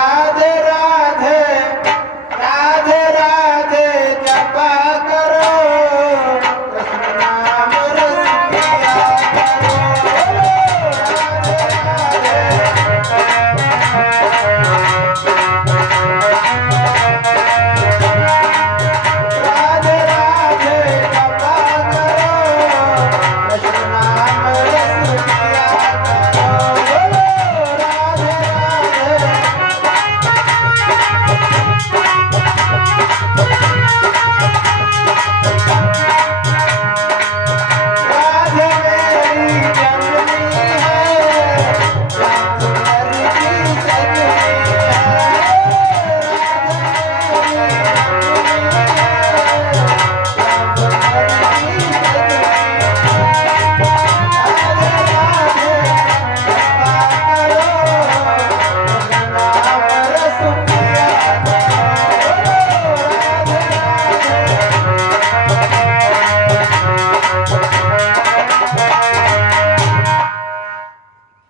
राधे राधे राधे राधे जपा करो कृष्ण नाम रस पिया करो। राधे राधे जपा करो कृष्ण नाम रस पिया करो। राधे राधे मेरी जननी है रात मेरी सजनी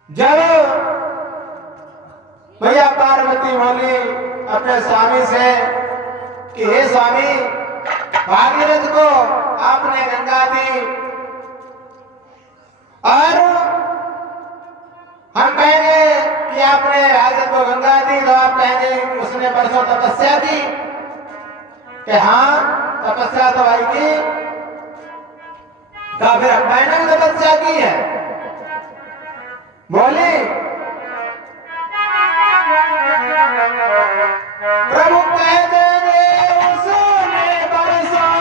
जब भैया पार्वती बोली अपने स्वामी से कि हे स्वामी, भागीरथ को आपने गंगा दी और हम कहेंगे कि आपने भागीरथ को गंगा दी तो आप कहेंगे उसने परसों तपस्या की कि हाँ तपस्या तो भाई की, तो फिर मैंने भी तपस्या की है। बोली प्रभु कह देंगे उसने बरसों,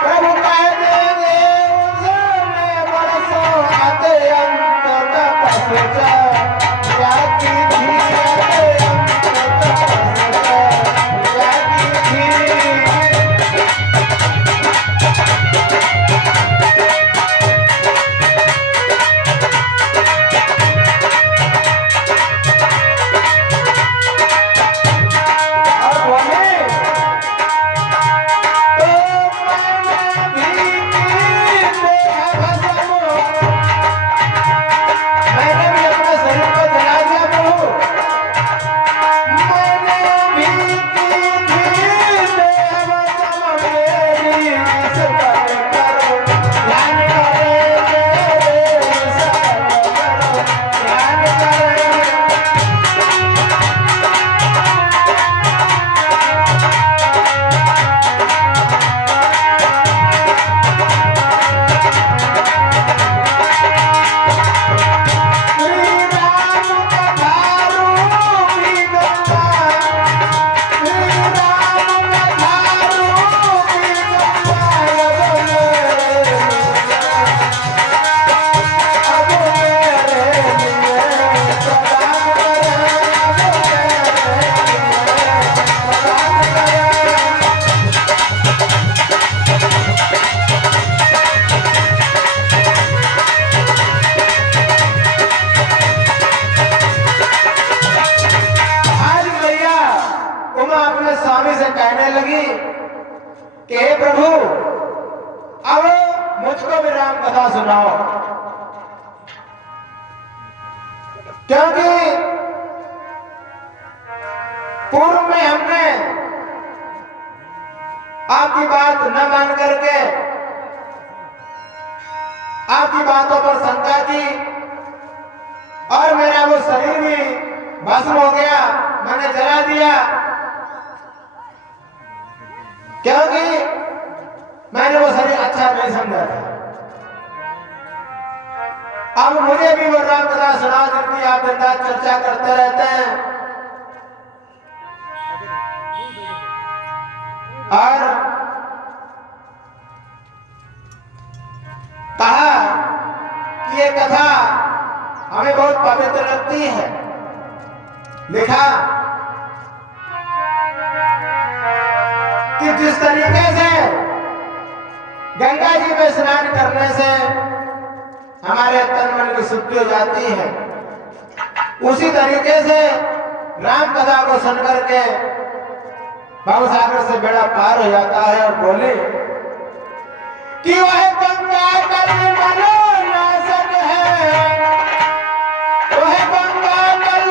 प्रभु कह देंगे उसने बरसों आते अंत तपस्या क्या की थी, आते अंत तपस्या क्या की थी। स्वामी से कहने लगी कि हे प्रभु, अब मुझको भी राम कथा सुनाओ, क्योंकि पूर्व में हमने आपकी बात न मान करके आपकी बातों पर शंका की और मेरा वो शरीर भी भस्म हो गया, मैंने जला दिया, क्योंकि मैंने वो शरीर अच्छा नहीं समझा था। अब मुझे भी वो राम कथा सुना, जिनकी आप दिन रात चर्चा करते रहते हैं, और कहा कि ये कथा हमें बहुत पवित्र लगती है। लिखा कि जिस तरीके से गंगा जी में स्नान करने से हमारे तन मन की शुद्धि हो जाती है, उसी तरीके से राम कथा को सुन करके भवसागर से बेड़ा पार हो जाता है। और बोले कि वह गंगा कल नाशक है, वह गंगा कल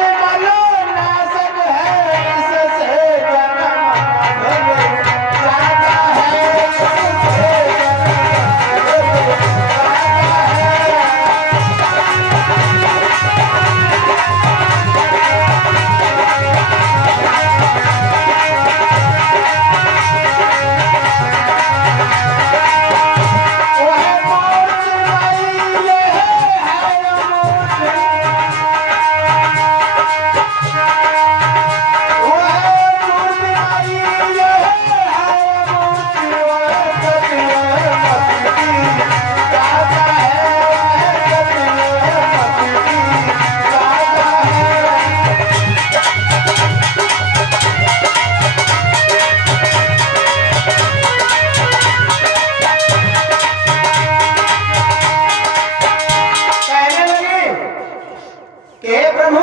कि हे प्रभु,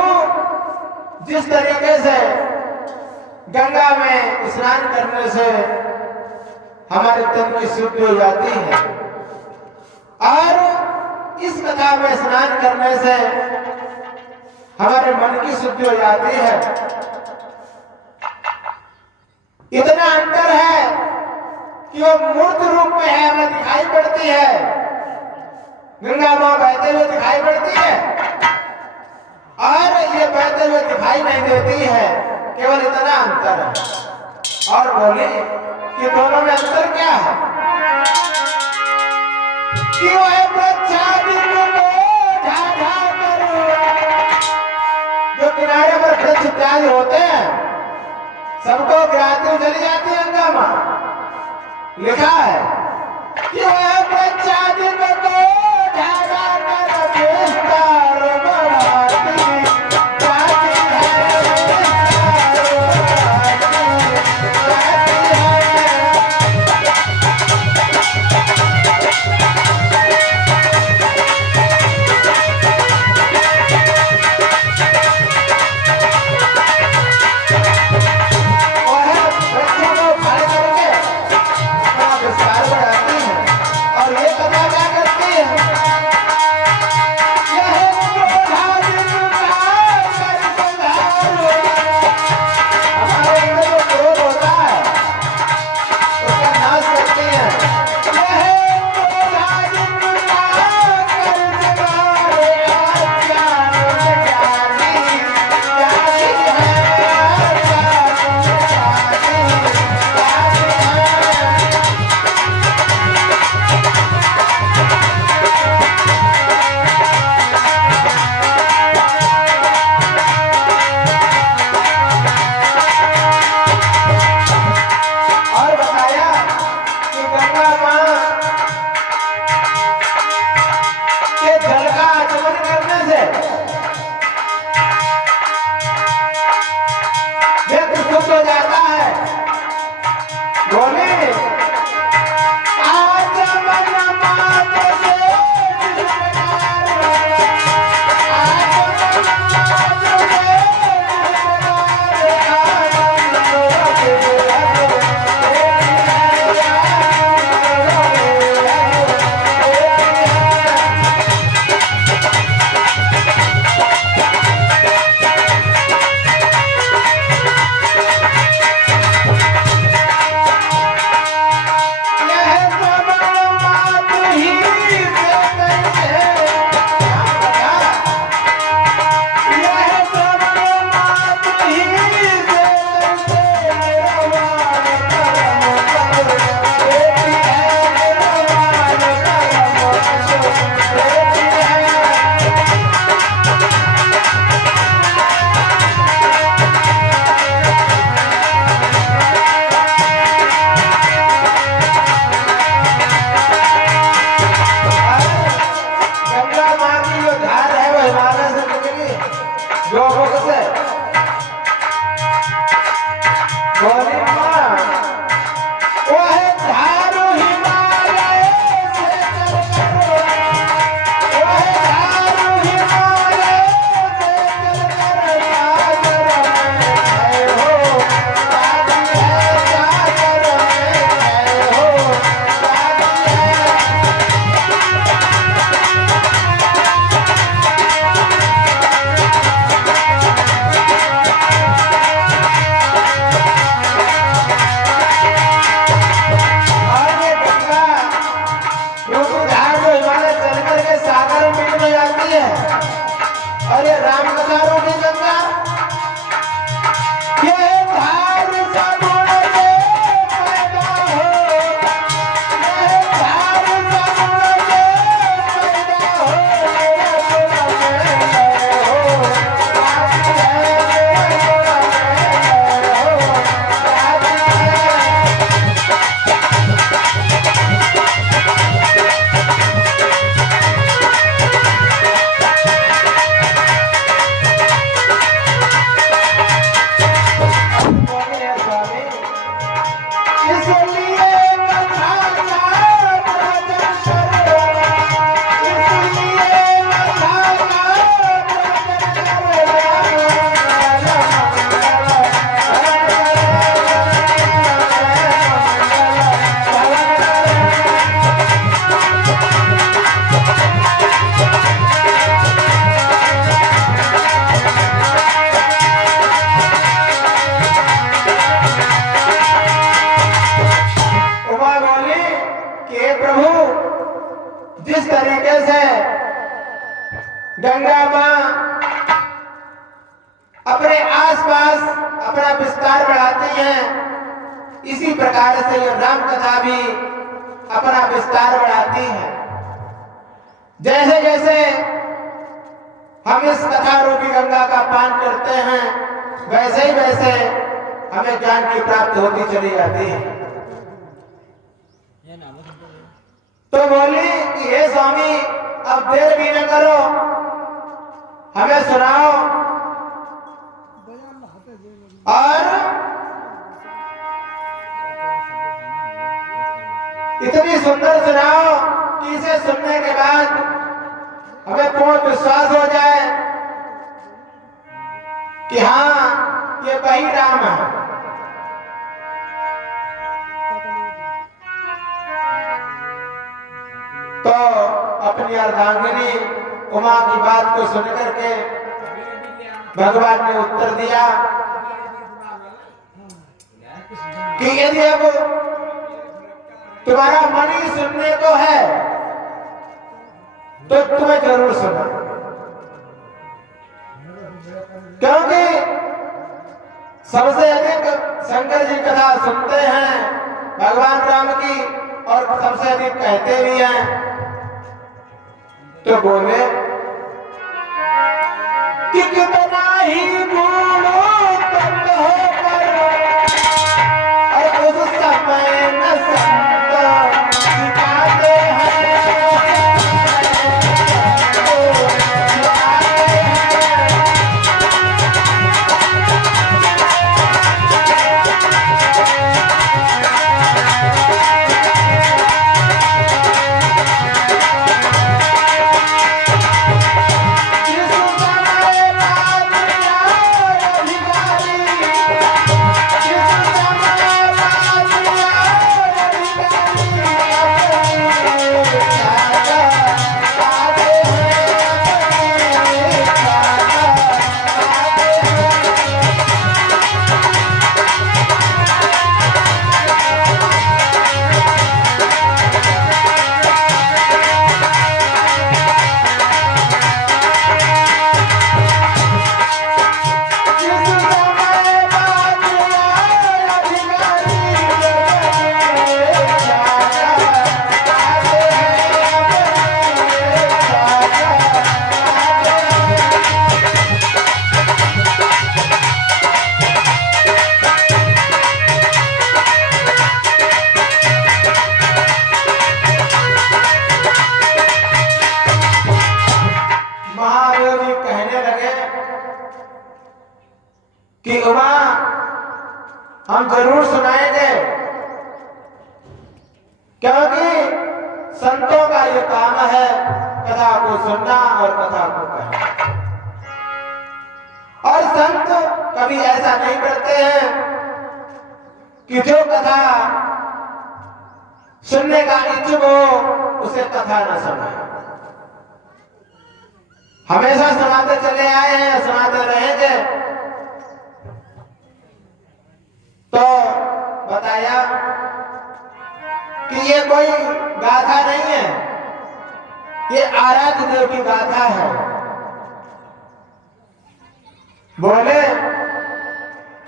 जिस तरीके से गंगा में स्नान करने से हमारे तन की शुद्धि हो जाती है और इस कथा में स्नान करने से हमारे मन की शुद्धि हो जाती है, इतना अंतर है कि वो मूर्त रूप में है, हमें दिखाई पड़ती है, गंगा मां बहते हुए दिखाई पड़ती है और ये बहते हुए दिखाई नहीं देती है, केवल इतना अंतर है। और बोले कि दोनों में अंतर क्या है? कि वो है प्रच्छादित को ढाढा करो, जो किनारे पर वृक्ष इत्यादि होते हैं सबको गिराती चली जाती है गंगा मां। लिखा है कि वो है प्रच्छादित को ढाढा कर विस्तार बढ़ाती जाती है, उमा अपने आसपास अपना विस्तार बढ़ाती हैं, इसी प्रकार से ये राम कथा भी अपना विस्तार बढ़ाती है। जैसे जैसे हम इस कथा रूपी गंगा का पान करते हैं, वैसे ही वैसे हमें ज्ञान की प्राप्त होती चली जाती है। तो बोली कि हे स्वामी, अब देर भी न करो, हमें सुनाओ। और इतनी सुंदर सुनाओ कि इसे सुनने के बाद हमें पूर्ण विश्वास हो जाए कि हाँ, ये वही राम है। तो अपनी अर्धांगिनी उमा की बात को सुनकर के भगवान ने उत्तर दिया कि यदि अब तुम्हारा मन ही सुनने को है तो तुम्हें जरूर सुना, क्योंकि सबसे अधिक शंकर जी कथा सुनते हैं भगवान राम की और सबसे अधिक कहते भी हैं। तो बोले कि कितना ही बूढ़ो तक होकर और उस समय न संत सिखाते हैं। कि उमा, हम जरूर सुनाएंगे, क्योंकि संतों का ये काम है कथा को सुनना और कथा को कहना। और संत कभी ऐसा नहीं करते हैं कि जो कथा सुनने का इच्छुक हो उसे कथा न सुनाए। हमेशा सुनाते चले आए हैं, सुनाते रहेंगे। तो बताया कि ये कोई गाथा नहीं है, ये आराध्य देव की गाथा है। बोले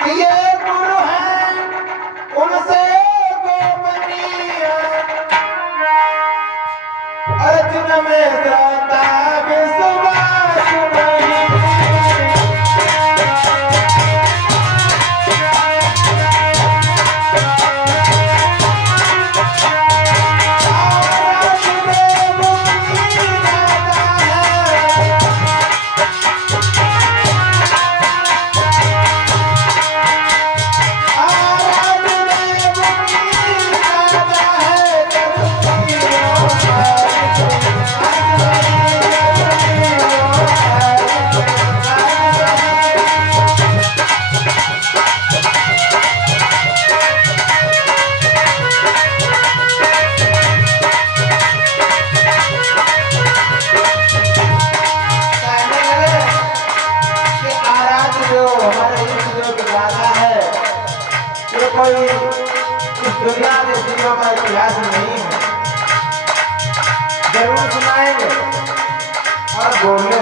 कि ये गुरु हैं, उनसे गोपनीय अर्जुन में श्रद्धा विश्वास नहीं। कोई इस दुनिया के चीजों का इतिहास नहीं है, जरूर सुनाएंगे। और बोले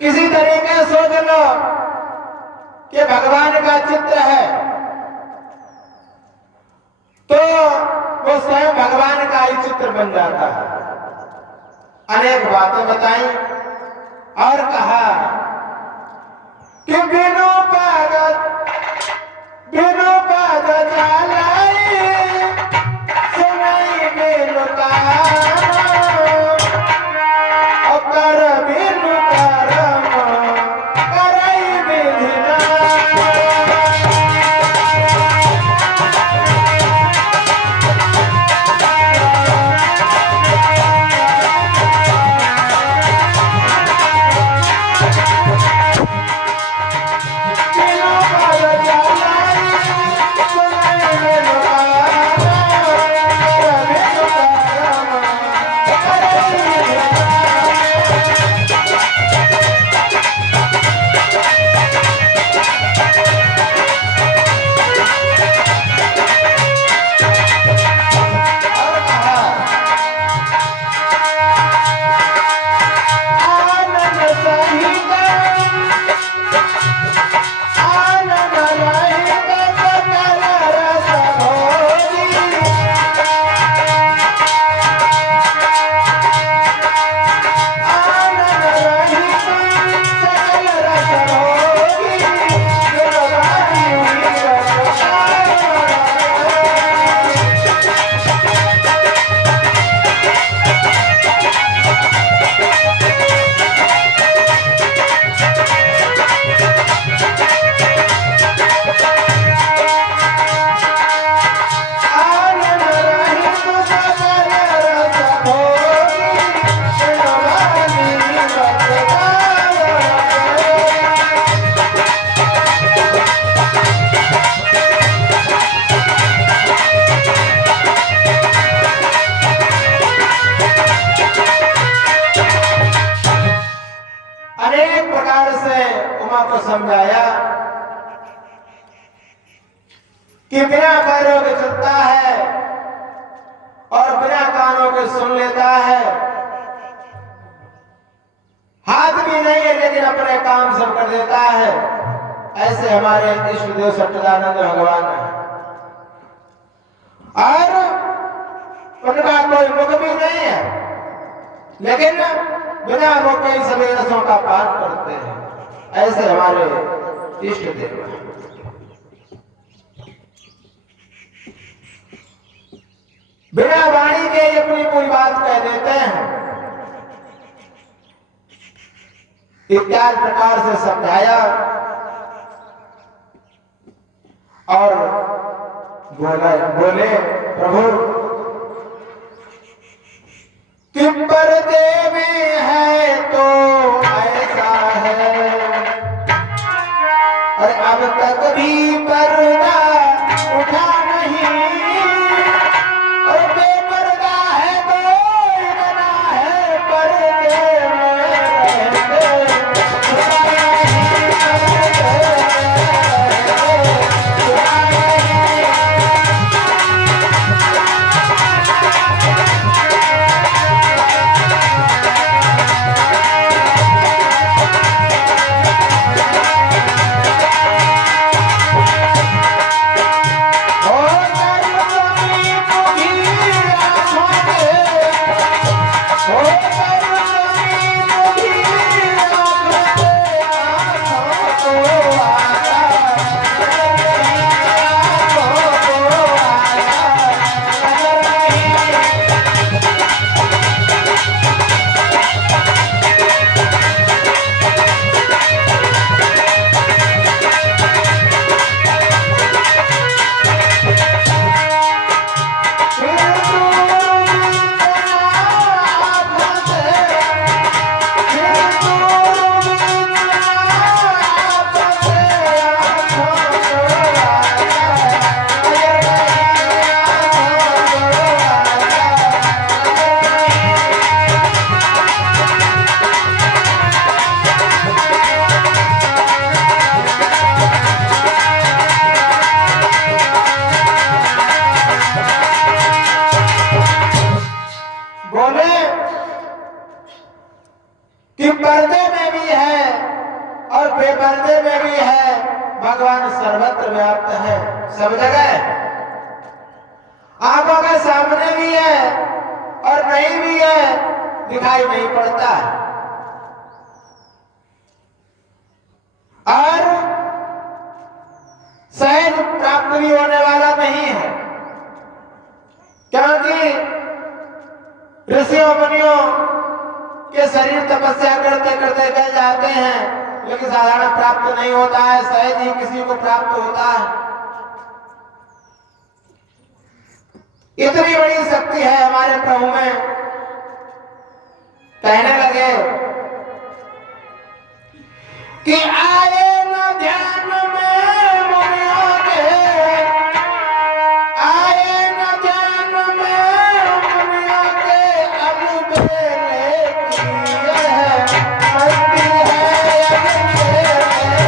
किसी तरीके सोच लो कि भगवान का चित्र है तो वो स्वयं भगवान का ही चित्र बन जाता है। अनेक बातें बताई और कहा कि बिनु पाद चालाई सुनाई बिनु कर बिनु करम करई विधिना। अनेक प्रकार से उमा को समझाया कि बिना पैरों के चलता है और बिना कानों के सुन लेता है, हाथ भी नहीं है लेकिन अपने काम सब कर देता है। ऐसे हमारे इष्ट देव सच्चिदानंद भगवान है और उनका कोई मुख भी नहीं है लेकिन बिना रोके सभी रसों का पान करते हैं। ऐसे हमारे इष्ट देव हैं। बिना वाणी के अपनी कोई बात कह देते हैं। इत्यादि प्रकार से समझाया और बोले प्रभु कि पर्दे में है तो ऐसा है और अब तक भी पर्दा उठा नहीं और बेपर्दा है तो इतना है पर्दे में कि पर्दे में भी है बेपर्दे में भी है, भगवान सर्वत्र व्याप्त है, सब जगह आंखों के सामने भी है और नहीं भी है, दिखाई नहीं पड़ता है। और सहज प्राप्त भी होने वाला नहीं है, क्योंकि ऋषियों मुनियों के शरीर तपस्या करते करते गल जाते हैं, लेकिन साधारण प्राप्त नहीं होता है, सहज ही किसी को प्राप्त होता है। इतनी बड़ी शक्ति है हमारे प्रभु में। कहने लगे कि आए न ध्यान में मुनियों के, आए न ध्यान में मुनियों के, अब बेले की है मस्ती है, अब बेले की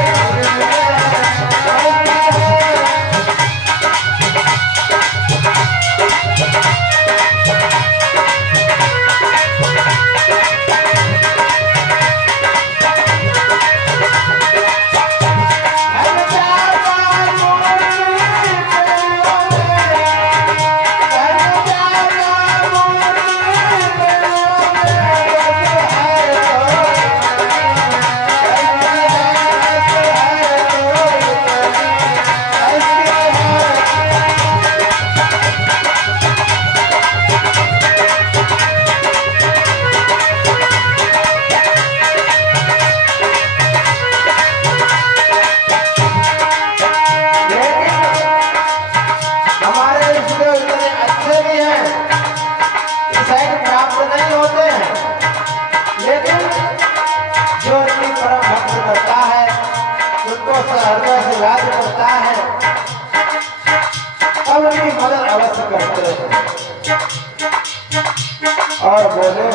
हृदय से याद करता है, तब भी मदद अवश्य करते हैं। और बोले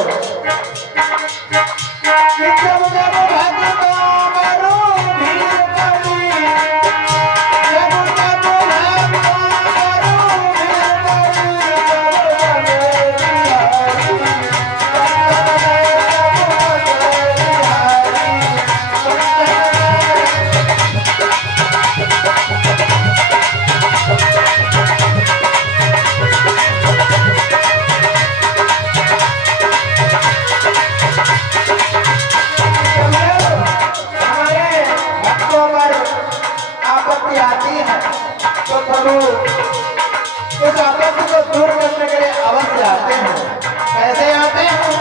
कि जब जब भक्तों मरो भीड़ पड़ी, जब जब भक्तों मरो भीड़ आती है, तो प्रभु उस आपत्ति को दूर करने के लिए अवश्य आते हैं। कैसे आते हैं?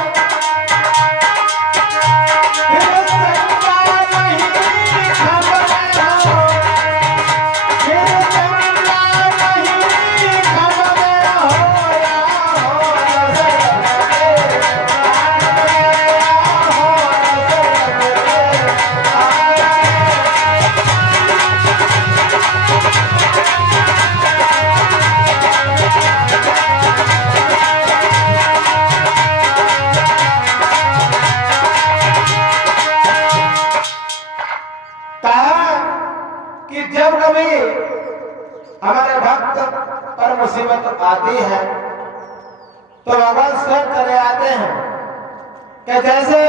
कि जब कभी हमारे भक्त पर मुसीबत आती है तो भगवान स्वयं चले आते हैं। कि जैसे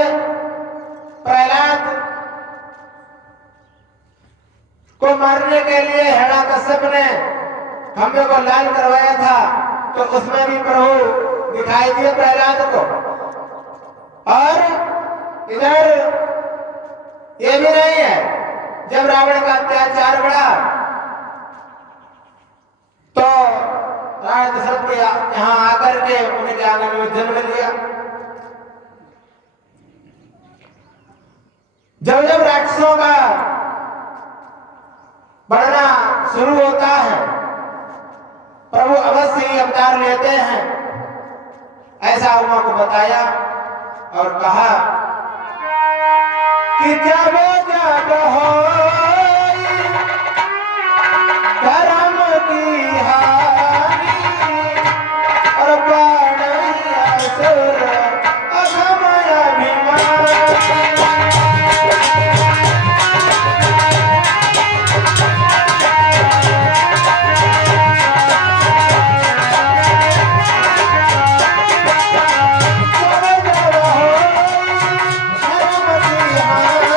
प्रहलाद को मारने के लिए हिरण्यकश्यप ने खंबे को लाल करवाया था, तो उसमें भी प्रभु दिखाई दिए प्रहलाद को। और इधर ये भी नहीं है, जब रावण का अत्याचार बढ़ा तो राजा दशरथ के यहाँ आकर के उनके आंगन में जन्म लिया। जब जब राक्षसों का बढ़ना शुरू होता है, प्रभु अवश्य ही अवतार लेते हैं। ऐसा उमा को बताया और कहा कि जब जब हो धर्म की हानि और बाणिया सुर अघमय अभिमान, जब जब हो धर्म की हानि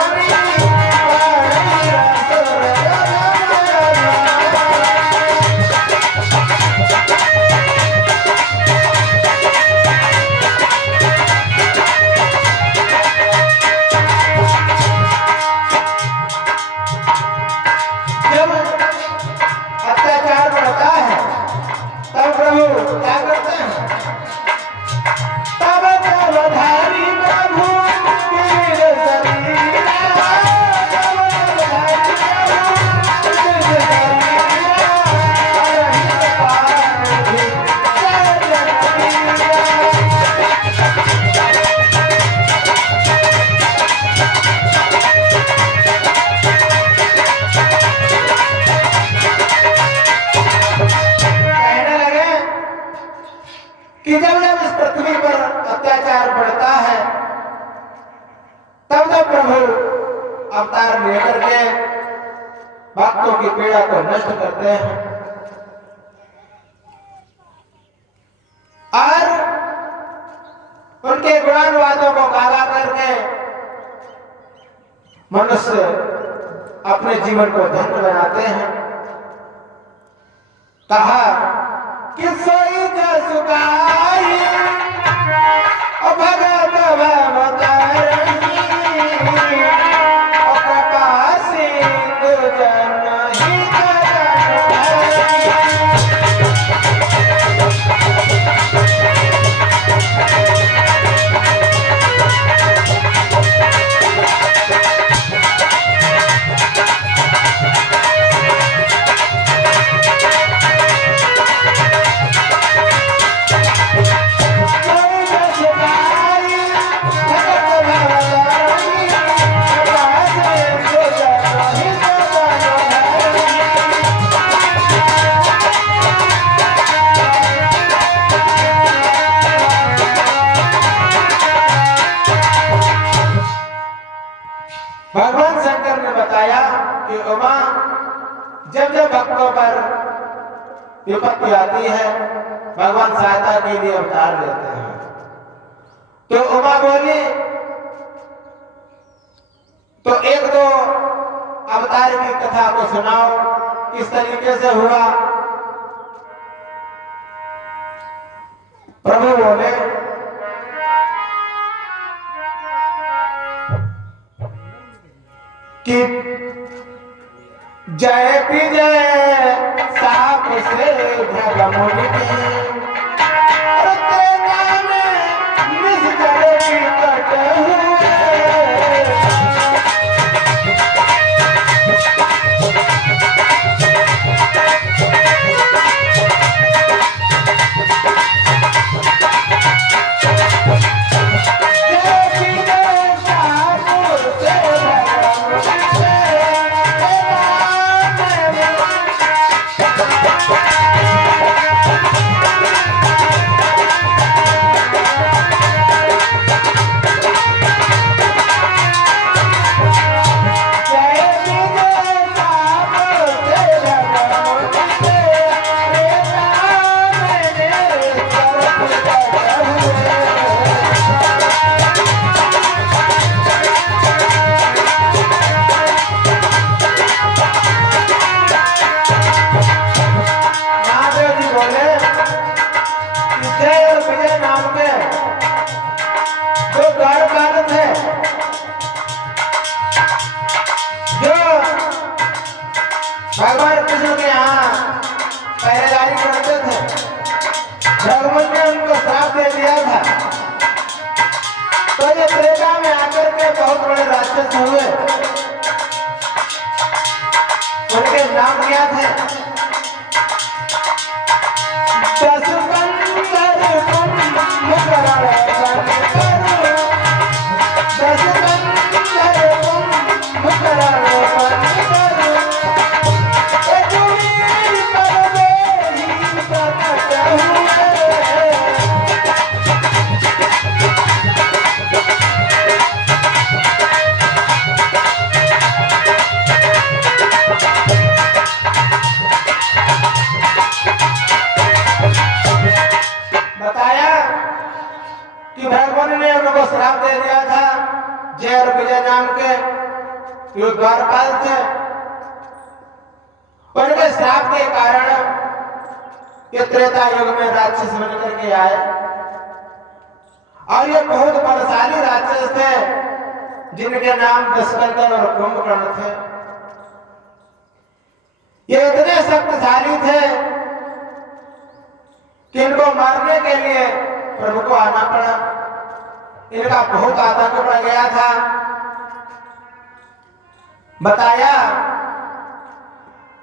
अवतार लेकर के भक्तों की पीड़ा को नष्ट करते हैं और उनके गुणानुवादों को गागा करके मनुष्य अपने जीवन को धन्य बनाते हैं। कहा कि सोई जसु गाई ओ भगत भवतारणी ओ कृपा सिंधु जनहित भगवान शंकर ने बताया कि उमा जब जब भक्तों पर विपत्ति आती है भगवान सहायता के लिए अवतार लेते हैं। तो उमा बोली तो एक दो अवतार की कथा को सुनाओ, किस तरीके से हुआ। प्रभु बोले कि जय विजय साप से भगमुनि की और तेरा में निश्चल विकट हुए। भगवान कृष्ण के यहाँ पहरेदारी करते थे। भगवान ने उनको श्राप दे दिया था। तो ये त्रेता में आकर के बहुत बड़े राक्षस हुए। उनके नाम क्या थे? कि भगवान ने उनको श्राप दे दिया था। जय और विजय नाम के जो द्वारपाल थे, उनके श्राप के कारण ये त्रेता युग में राक्षस बन करके आए और ये बहुत बलशाली राक्षस थे जिनके नाम दशकंदन और कुंभकर्ण थे। ये इतने शक्तिशाली थे कि इनको मारने के लिए प्रभु को आना पड़ा। इनका बहुत आतंक बढ़ गया था। बताया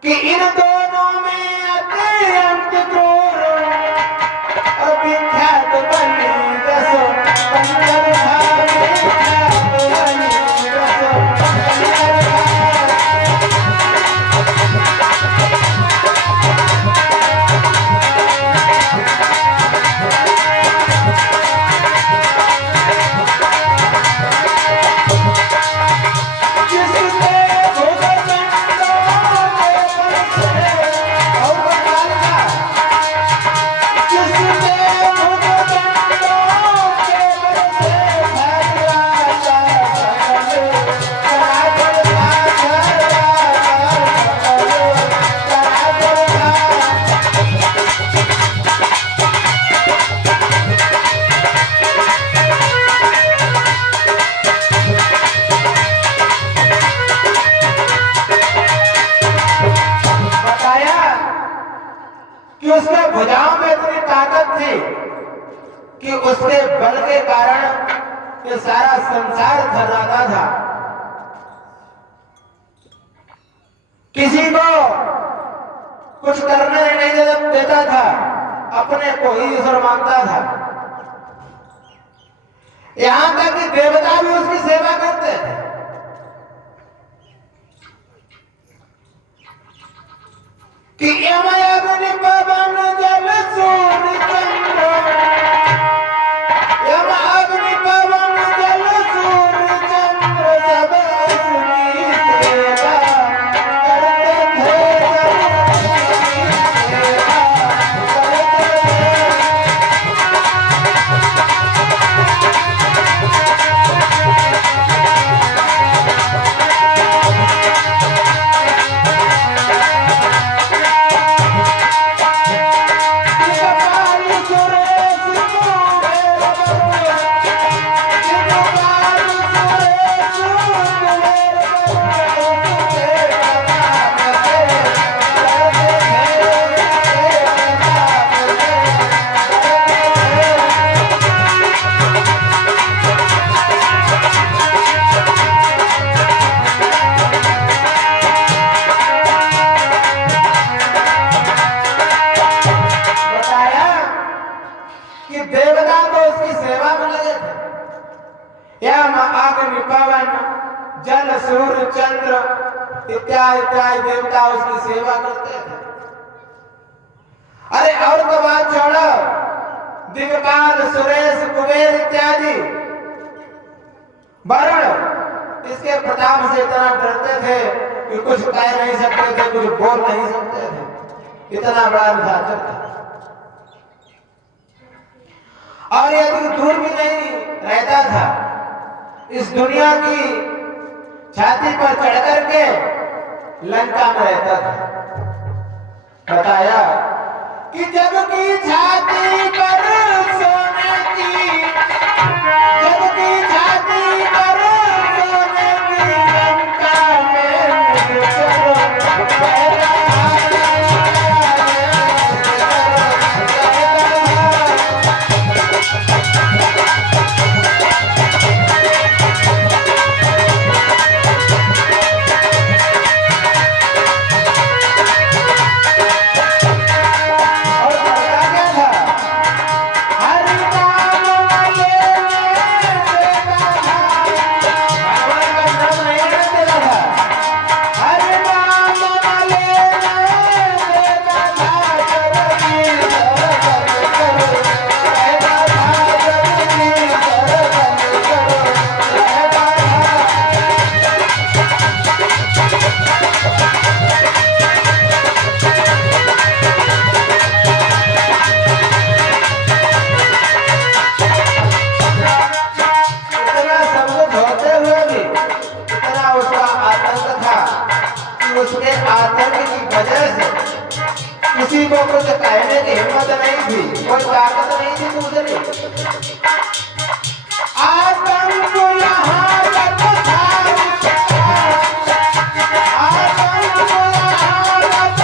कि इन दोनों में अत्यंत क्रूर और विख्यात बनी जसो पंचर भाई, विख्यात बनी जसो पंचर भाई। कि उसके बल के कारण ये सारा संसार थर्राता था। किसी को कुछ करने नहीं देता था, अपने को ही ईश्वर मानता था। यहां तक कि देवता भी उसकी सेवा करते थे। कि यम अग्नि पवन जल सूर्य चंद्र, यम अग्नि पवन जल सूर्य चंद्र सब उसकी सेवा करते थे, देवता तो उसकी सेवा में लगे थे। यम अग्नि पवन जल सूर्य चंद्र इत्यादि इत्यादि देवता उसकी सेवा करते थे। अरे और तो बात छोड़ो, दिग्पाल सुरेश कुबेर इत्यादि वरुण इसके प्रताप से इतना डरते थे कि कुछ कह नहीं सकते थे, कुछ बोल नहीं सकते थे। इतना बड़ा निशाचर था। और यदि दूर भी नहीं रहता था, इस दुनिया की छाती पर चढ़कर के लंका में रहता था। बताया कि जग की छाती पर सोने की, जग की छाती पर सोने की लंका में चलो उसके आतंक की वजह से किसी को कुछ कहने की हिम्मत नहीं थी, कोई ताकत नहीं थी दूसरी। आतंक यहाँ तक था, आतंक यहाँ तक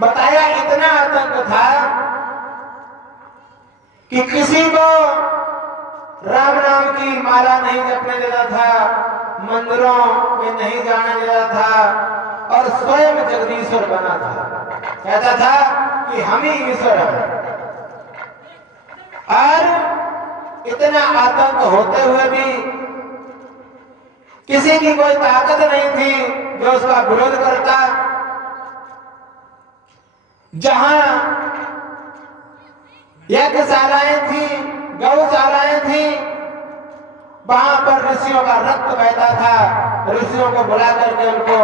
बताया इतना आतंक था कि किसी को राम नाम की माला नहीं जपने देता था, मंदिरों में नहीं जाने देता था और स्वयं जगदीश्वर बना था। कहता था कि हम ही ईश्वर हैं। और इतना आतंक होते हुए भी किसी की कोई ताकत नहीं थी जो उसका विरोध करता। जहां यज्ञशालाएं थी, गौशालाएं थी, वहां पर ऋषियों का रक्त बहता था, ऋषियों को बुला करके उनको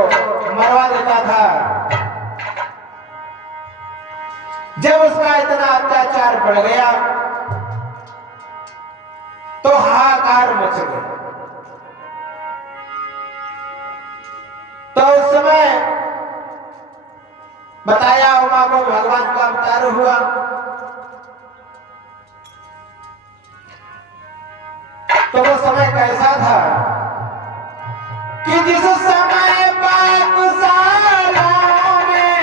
मरवा देता था। जब उसका इतना अत्याचार बढ़ गया तो हाहाकार मच गया। तो उस समय बताया उमा को भगवान का अवतार हुआ। तो वो समय कैसा था कि जिस समय पाकशालाओं में,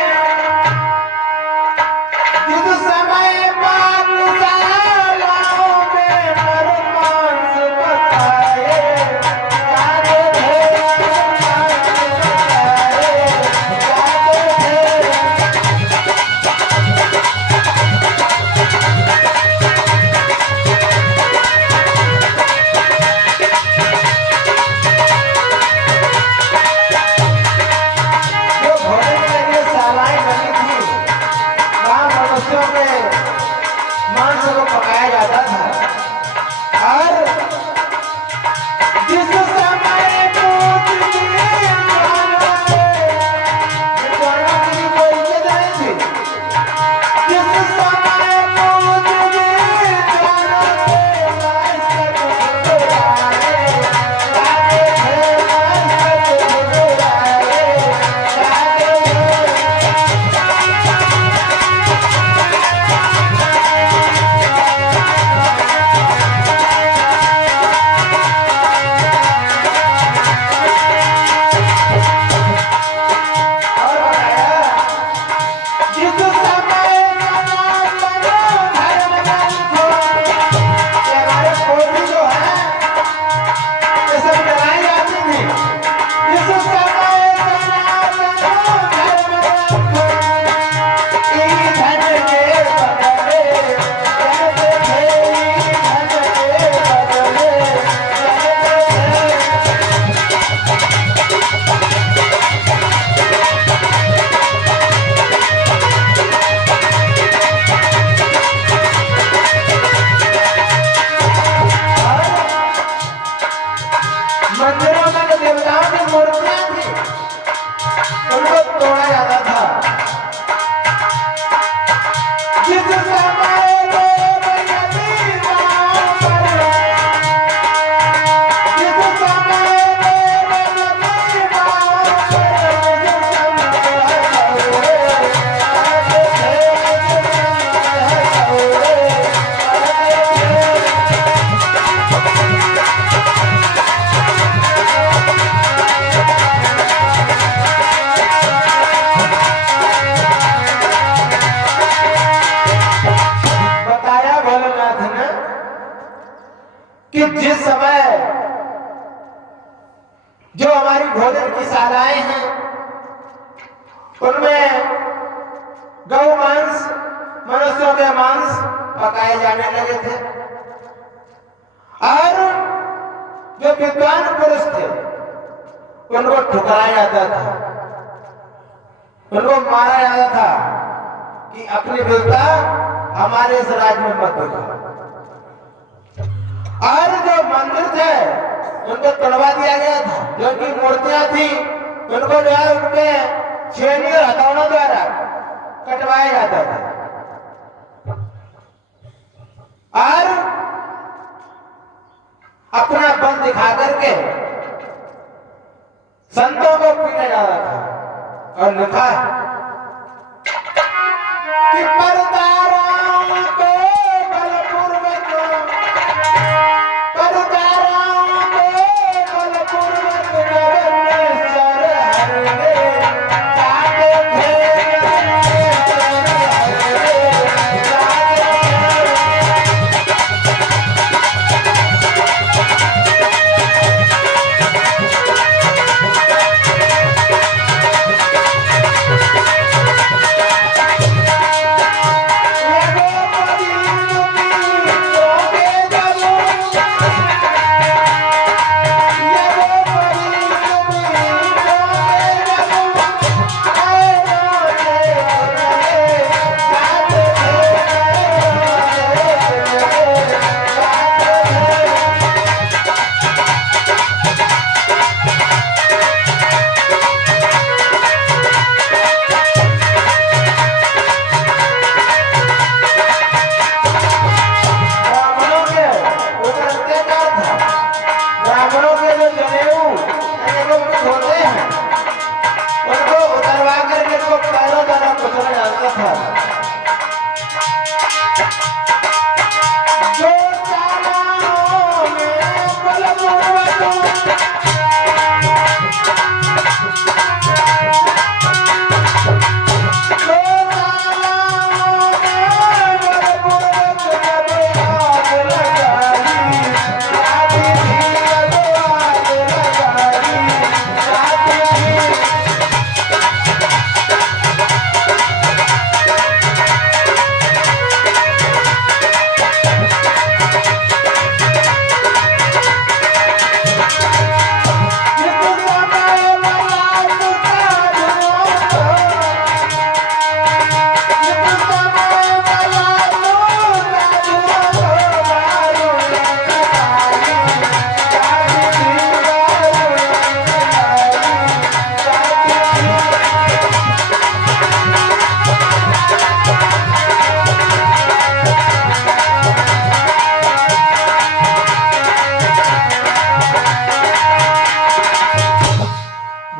जिस समय पाकशालाओं में नर मांस पकाए जाते थे, मांस को पकाया जाता था। और जिस समय पूछ की कोई इज्जत नहीं थी, जिस समय मंदिरों में तो देवताओं की मूर्तियां थी, उनको तोड़ा जाता था। जिस समय लोग नदीवां पर, जिस समय लोग नदीवां पर, कि जिस समय जो हमारी भोजन की शालाएं हैं उनमें गौ मांस, मनुष्यों के मांस पकाए जाने लगे थे। और जो विद्वान पुरुष थे उनको ठुकराया जाता था, उनको मारा जाता था कि अपनी वीरता हमारे इस राज्य में मत दिखाओ। और जो मंदिर थे उनको तोड़वा दिया गया था, जो कि मूर्तियां थी उनको जो है उनके छेनी और हथौड़ों द्वारा कटवाया जाता था। और अपना बल दिखा करके संतों को पीटा जाता था। और लिखा है कि परदाराओं को बलपूर्वक, परदाराओं को बलपूर्वक सर हरने जाते थे।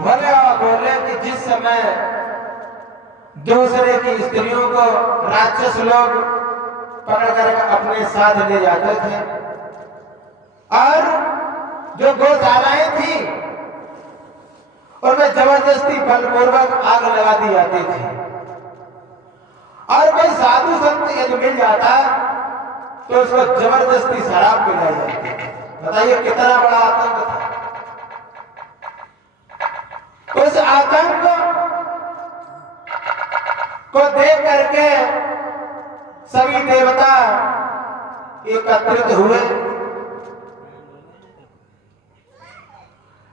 भले और बोले कि जिस समय दूसरे की स्त्रियों को राक्षस लोग पकड़ कर अपने साथ ले जाते थे और जो गौशालाएं थी उनमें जबरदस्ती बलपूर्वक आग लगा दी जाती थी और कोई साधु संत यदि मिल जाता तो उसको जबरदस्ती शराब पिलाई जाती थी। बताइए कितना बड़ा आतंक था। उस आतंक को देख करके सभी देवता एकत्रित हुए।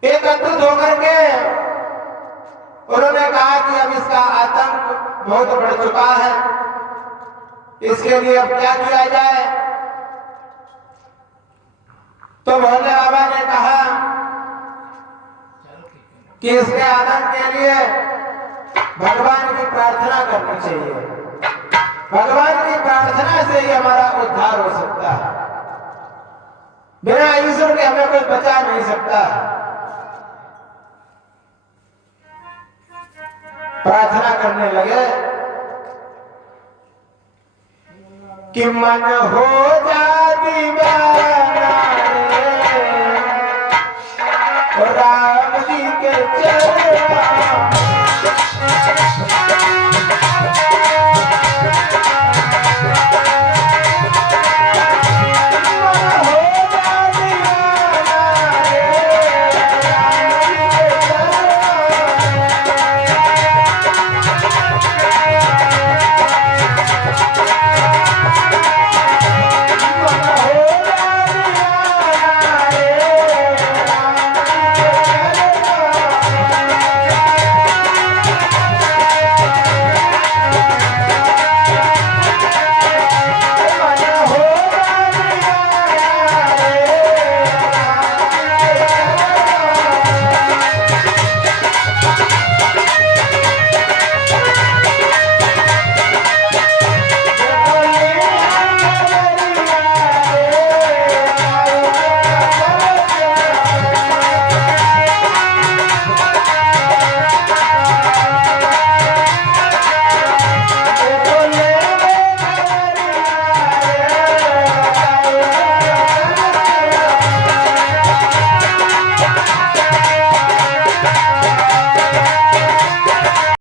एकत्रित होकर के उन्होंने कहा कि अब इसका आतंक बहुत बढ़ चुका है, इसके लिए अब क्या किया जाए। तो भोले बाबा ने कहा कि इसके आतंक के लिए भगवान की प्रार्थना करनी चाहिए। भगवान की प्रार्थना से ही हमारा उद्धार हो सकता है। बिना ईश्वर के हमें कोई बचा नहीं सकता। प्रार्थना करने लगे कि मन हो जा दीवाना रे राम जी के चरणों